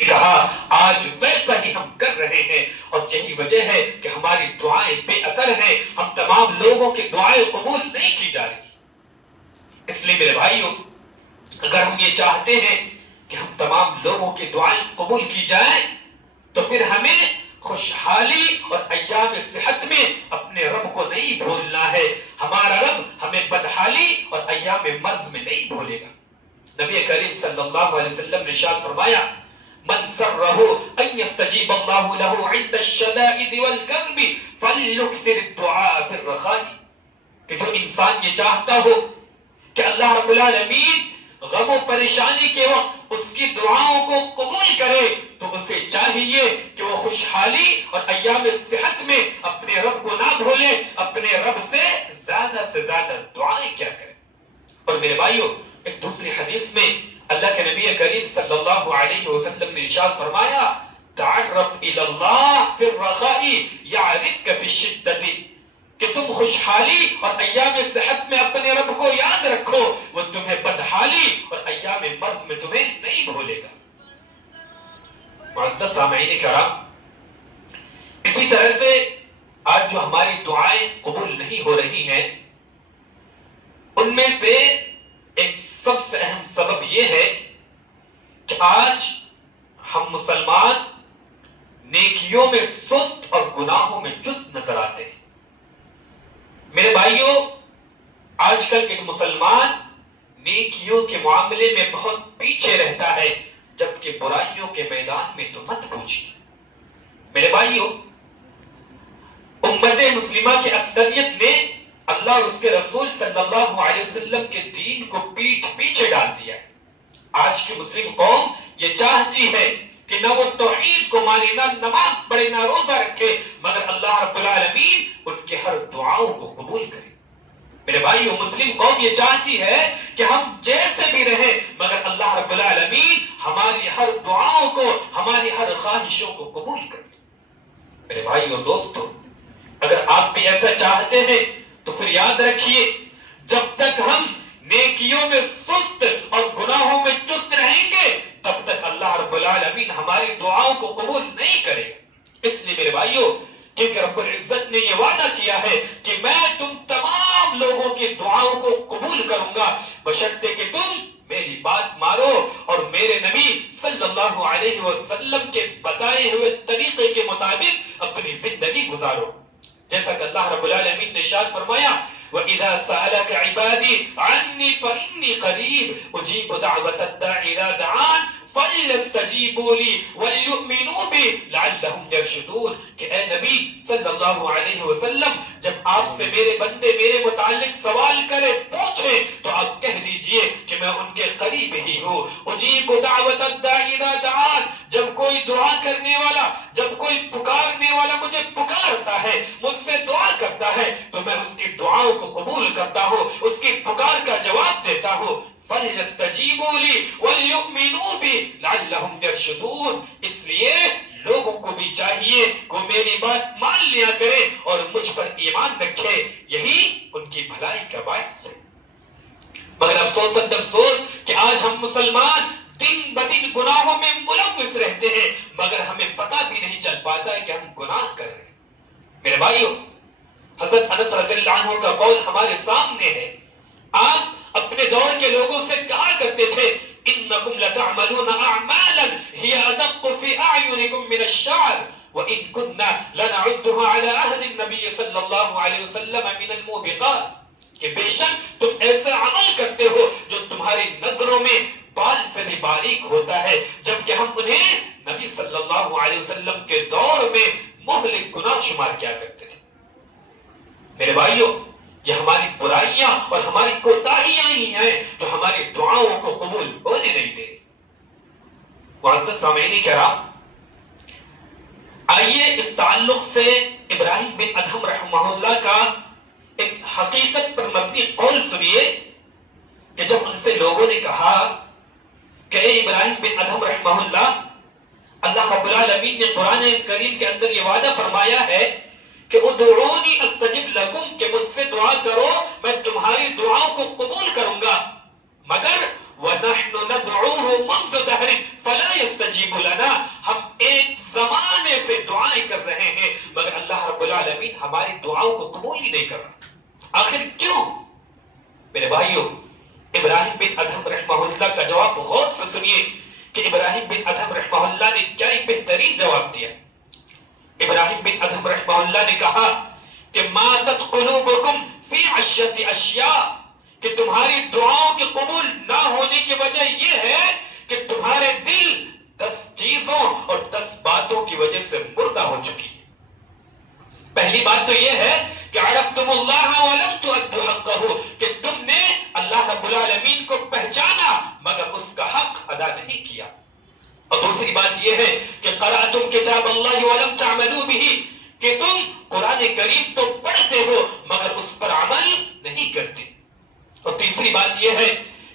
کہا آج ویسا ہی ہم کر رہے ہیں، اور یہی وجہ ہے کہ ہماری دعائیں بے اثر ہیں، ہم تمام لوگوں کی دعائیں قبول نہیں کی جا رہی۔ اس لیے میرے بھائیوں، اگر ہم یہ چاہتے ہیں کہ ہم تمام لوگوں کی دعائیں قبول کی جائیں تو پھر ہمیں خوشحالی اور ایام صحت میں اپنے رب کو نہیں بھولنا ہے۔ ہمارا رب ہمیں بدحالی اور ایام مرض میں نہیں بھولے گا۔ نبی کریم صلی اللہ علیہ وسلم نے ارشاد فرمایا من سرہ ان یستجیب اللہ له عند الشدائد والکرب فلیکثر الدعاء فی الرخاء، کہ جو انسان یہ چاہتا ہو کہ اللہ رب العالمین غم و پریشانی کے وقت اس کی دعاؤں کو قبول کرے تو اسے چاہیے کہ وہ خوشحالی اور ایام صحت میں اپنے رب کو نہ بھولے، اپنے رب سے زیادہ دعائیں کیا کرے۔ اور میرے بھائیوں، ایک دوسری حدیث میں اللہ کے نبی کریم صلی اللہ علیہ وسلم نے ارشاد فرمایا تعرف الی اللہ فی الرخاء یعرفک فی الشدۃ، کہ تم خوشحالی اور ایام صحت میں اپنے رب کو یاد رکھو، وہ تمہیں بدحالی اور ایام مرض میں تمہیں نہیں بھولے گا۔ معزز سامعین کرام، اسی طرح سے آج جو ہماری دعائیں قبول نہیں ہو رہی ہیں، ان میں سے ایک سب سے اہم سبب یہ ہے کہ آج ہم مسلمان نیکیوں میں سست اور گناہوں میں چست نظر آتے ہیں۔ میرے بھائیوں، آج کل کے مسلمان نیکیوں کے معاملے میں بہت پیچھے رہتا ہے، جبکہ برائیوں کے میدان میں تو مت پوچھیے۔ میرے بھائیوں، امت مسلمہ کی اکثریت نے اللہ اور اس کے رسول صلی اللہ علیہ وسلم کے دین کو پیچھے ڈال دیا ہے۔ آج کی مسلم قوم یہ چاہتی ہے کہ نہ وہ توحید کو مانے، نہ نماز پڑھے، نہ روزہ رکھے، مگر اللہ رب العالمین ان کے ہر دعاؤں کو قبول کرے۔ میرے بھائیو، مسلم قوم یہ چاہتی ہے کہ ہم جیسے بھی رہیں مگر اللہ رب العالمین ہماری ہر دعاؤں کو، ہماری ہر خواہشوں کو قبول کرے۔ میرے بھائی اور دوستو، اگر آپ بھی ایسا چاہتے ہیں تو پھر یاد رکھیے، جب تک ہم نیکیوں میں سست اور گناہوں میں چست رہیں گے تب تک اللہ رب العالمین ہماری دعاؤں کو قبول نہیں کرے گا۔ اس لیے میرے بھائیوں، کیونکہ رب العزت نے یہ وعدہ کیا ہے کہ میں تم تمام لوگوں کی دعاؤں کو قبول کروں گا، بشرطے کہ تم میری بات مانو اور میرے نبی صلی اللہ علیہ وسلم کے بتائے ہوئے طریقے کے مطابق اپنی زندگی گزارو۔ جیسا کہ اللہ رب العالمین نے ارشاد فرمایا وَإِذَا سَأَلَكَ عِبَادِي عَنِّي فَإِنِّي قَرِيبٌ أُجِيبُ دَعْوَةَ الدَّاعِ إِذَا دَعَانِ فَلْيَسْتَجِيبُوا لِي وَلْيُؤْمِنُوا بِي لَعَلَّهُمْ يَرْشُدُونَ، کہ اے نبی صلی اللہ علیہ وسلم، جب آپ سے میرے بندے میرے متعلق سوال کرے، پوچھے، تو آپ کہہ دیجئے کہ میں ان کے قریب ہی ہوں۔ اجیب دعوت الداعی اذا دعان، جب کوئی دعا کرنے والا، جب کوئی پکارنے والا مجھے پکارتا ہے، مجھ سے دعا کرتا ہے، تو میں اس کی دعاؤں کو قبول کرتا ہوں، اس کی پکار کا جواب دیتا ہوں۔ فَلْيَسْتَجِيبُوا لِي وَلْيُؤْمِنُوا بِي لَعَلَّهُمْ يَرْشُدُونَ، اس لیے لوگوں کو بھی چاہیے کہ میری بات مان لیا کرے اور مجھ پر ایمان رکھے، یہی ان کی بھلائی کا باعث ہے۔ مگر افسوس کہ آج ہم مسلمان دن بدن گناہوں میں ملوث رہتے ہیں، مگر ہمیں پتہ بھی نہیں چل پاتا ہے کہ ہم گناہ کر رہے ہیں۔ میرے بھائیو، حضرت انس رضی اللہ عنہ کا قول ہمارے سامنے ہے۔ آپ اپنے دور کے لوگوں سے کہا کرتے تھے انکم لتعملون اعمالا ہی ادق فی اعینکم من الشعر وان كنا لنعدها على عهد النبي صلی اللہ علیہ وسلم من الموبقات، کہ بے شک تم ایسا عمل کرتے ہو جو تمہاری نظروں میں بال سے بھی باریک ہوتا ہے، جبکہ ہم انہیں نبی صلی اللہ علیہ وسلم کے دور میں مہلک گناہ شمار کیا کرتے تھے۔ میرے بھائیوں، یہ ہماری برائیاں اور ہماری کوتاہیاں ہی ہیں جو ہماری دعاؤں کو قبول ہونے نہیں دے۔ معزز سامعین کرام، آئیے اس تعلق سے ابراہیم بن ادہم رحمہ اللہ کا ایک حقیقت پر مبنی قول سنیے کہ جب ان سے لوگوں نے کہا کہ اے ابراہیم بن ادہم رحمہ اللہ، اللہ رب العالمین نے قرآن کریم کے اندر یہ وعدہ فرمایا ہے کہ ادعونی استجب لکم، کہ مجھ سے دعا کرو میں تمہاری دعاؤں کو قبول کروں گا، مگر وَنَحْنُ نَدْعُوهُ مُنْذُ دَهْرٍ فَلَا يَسْتَجِيبُ لَنَا، ہم ایک زمانے سے دعائیں کر رہے ہیں مگر اللہ رب العالمین ہماری دعاؤں کو قبول ہی نہیں کر رہا۔ آخر کیوں؟ میرے بھائیوں، ابراہیم بن ادھم رحمہ اللہ کا جواب غور سے سنیے کہ ابراہیم بن ادھم رحمہ اللہ نے کیا ایک بہترین جواب دیا۔ ابراہیم بن ادھم رحمہ اللہ نے کہا کہ ماتت قلوبکم فی عشرۃ اشیاء، کہ تمہاری دعاؤں کے قبول نہ ہونے کی وجہ یہ ہے کہ تمہارے دل 10 چیزوں اور 10 باتوں کی وجہ سے مردہ ہو چکی ہے۔ پہلی بات تو یہ ہے کہ عرفتم اللہ ولم تؤدوا حقہ، کہ تم نے اللہ رب العالمین کو پہچانا مگر اس کا حق ادا نہیں کیا۔ اور دوسری بات یہ ہے کہ قرأتم کتاب اللہ ولم تعملوا به، کہ تم قرآن کریم تو پڑھتے ہو مگر اس پر عمل نہیں کرتے۔ اور تیسری بات یہ ہے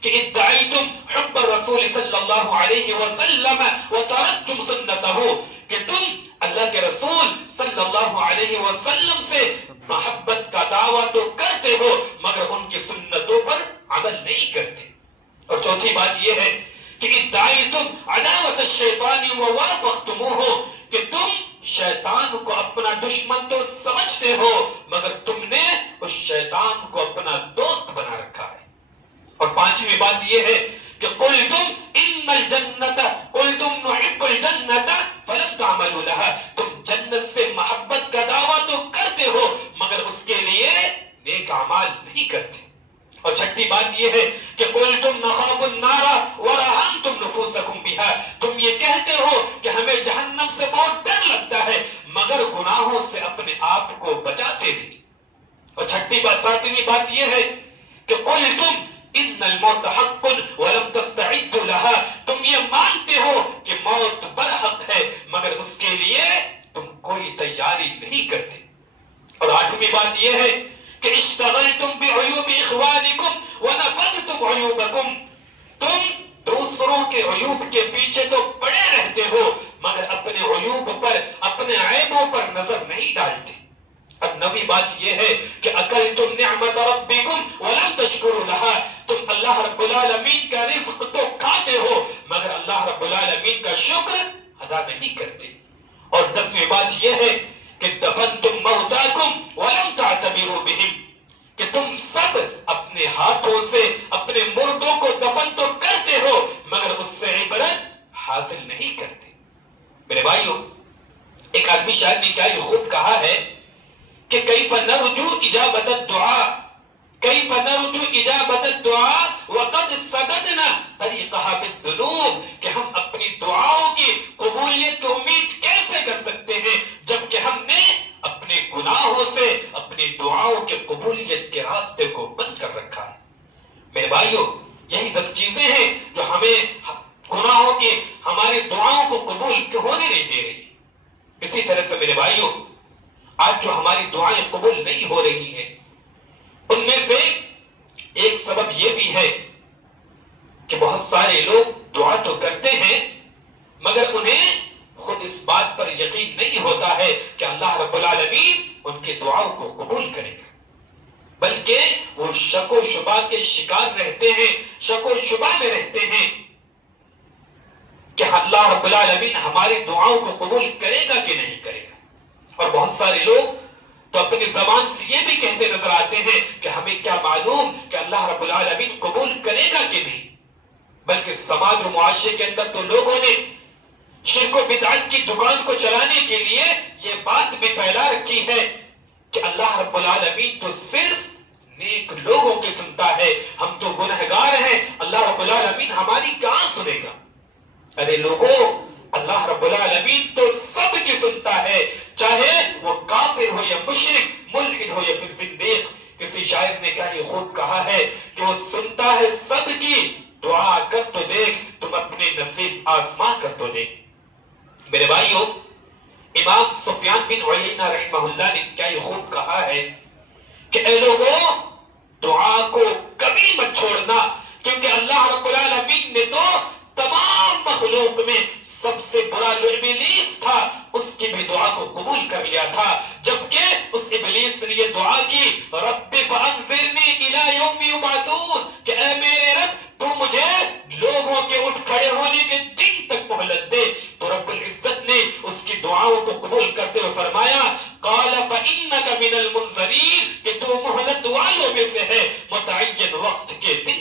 کہ ادعیتم حب الرسول صلی اللہ علیہ وسلم وترکتم سنتہ، کہ تم اللہ کے رسول صلی اللہ علیہ وسلم سے محبت کا دعویٰ تو کرتے ہو مگر ان کی سنتوں پر عمل نہیں کرتے۔ اور چوتھی بات یہ ہے کہ ادعیتم عداوت الشیطان ووافقتموہ، کہ تم شیطان کو اپنا دشمن تو سمجھتے ہو مگر تم نے اس شیطان کو اپنا دوست بنا رکھا ہے۔ اور پانچویں بات یہ ہے کہ قلتم ان الجنت قلتم نحب الجنت فلم تعملوا لها، تم جنت سے محبت کا دعویٰ تو کرتے ہو مگر اس کے لیے نیک اعمال نہیں کرتے۔ اور چھٹی بات یہ ہے کہ قلتم نخاف النار ورہنتم نفوسکم بها، تم یہ کہتے ہو کہ ہمیں جہنم سے بہت ڈر لگتا ہے مگر گناہوں سے اپنے آپ کو بچاتے نہیں۔ اور ساتویں بات یہ ہے کہ قلتم ان الموت حق ولم تستعدوا لها، تم یہ مانتے ہو کہ موت برحق ہے مگر اس کے لیے تم کوئی تیاری نہیں کرتے۔ اور آٹھویں بات یہ ہے کہ اشتغلتم بعیوب اخوانکم ونبذتم عیوبکم، تم دوسروں کے عیوب کے پیچھے تو پڑے رہتے ہو مگر اپنے عیوب پر، اپنے عیبوں پر نظر نہیں ڈالتے۔ اب نویں بات یہ ہے کہ اکلتم نعمت ربکم ولم تشکروا لها، تم اللہ رب العالمین کا رزق تو کھاتے ہو مگر اللہ رب العالمین کا شکر ادا نہیں کرتے۔ اور 10ویں بات یہ ہے کہ دفنتم موتاکم ولم تعتبروا بهم، کہ تم سب اپنے ہاتھوں سے اپنے مردوں کو دفن تو کرتے ہو مگر اس سے عبرت حاصل نہیں کرتے۔ میرے بھائیوں، ایک آدمی شاعر نے کیا یہ خوب کہا ہے کہ کیف نرجو اجابت الدعاء، کیف نرجو اجابت الدعاء وقد سددنا طریقها بالذنوب، کہ ہم اپنی دعاؤں کی قبولیت کی امید کیسے کر سکتے ہیں جبکہ ہم نے اپنے گناہوں سے اپنی دعاؤں کے قبولیت کے راستے کو بند کر رکھا ہے۔ میرے بھائیوں، یہی 10 چیزیں ہیں جو ہمیں گناہوں کی ہماری دعاؤں کو قبول ہونے نہیں دے رہی۔ اسی طرح سے میرے بھائیوں، آج جو ہماری دعائیں قبول نہیں ہو رہی ہیں ان میں سے ایک سبب یہ بھی ہے کہ بہت سارے لوگ دعا تو کرتے ہیں مگر انہیں خود اس بات پر یقین نہیں ہوتا ہے کہ اللہ رب العالمین ان کی دعاؤں کو قبول کرے گا، بلکہ وہ شک و شبہ کے شکار رہتے ہیں، شک و شبہ میں رہتے ہیں کہ اللہ رب العالمین ہماری دعاؤں کو قبول کرے گا کہ نہیں کرے گا۔ اور بہت سارے لوگ تو اپنی زبان سے یہ بھی کہتے نظر آتے ہیں کہ ہمیں کیا معلوم کہ اللہ رب العالمین قبول کرے گا کہ نہیں، بلکہ سماج و معاشرے کے اندر تو لوگوں نے شرک و بدعت کی دکان کو چلانے کے لیے یہ بات بھی پھیلا رکھی ہے کہ اللہ رب العالمین تو صرف نیک لوگوں کی سنتا ہے، ہم تو گنہگار ہیں، اللہ رب العالمین ہماری کہاں سنے گا۔ ارے لوگوں، اللہ رب العالمین تو سب کی سنتا ہے، چاہے وہ کافر ہو یا مشرک، ملحد ہو یا پھر زندیق۔ کسی شاعر نے کیا یہ خوب کہا ہے کہ وہ سنتا ہے سب کی، دعا کر تو دیکھ، تم اپنے نصیب آزما کر تو دیکھ۔ میرے بھائیوں، امام سفیان بن عیینہ رحمہ اللہ نے کیا یہ خوب کہا ہے کہ اے لوگوں، دعا کو کبھی مت چھوڑنا، کیونکہ اللہ رب العالمین نے تو تمام مخلوق میں سب سے برا جو ابلیس تھا اس کی بھی دعا کو قبول کر لیا تھا، جبکہ اس ابلیس نے یہ دعا کی رب فانظرنی الی یوم یبعثون، کہ اے میرے رب تو مجھے لوگوں کے اٹھ کھڑے ہونے کے دن تک مہلت دے. تو رب العزت نے اس کی دعاؤں کو قبول کرتے ہوئے فرمایا قال فإنك من المنظرین کہ تو مہلت والوں میں سے ہے متعین وقت کے دن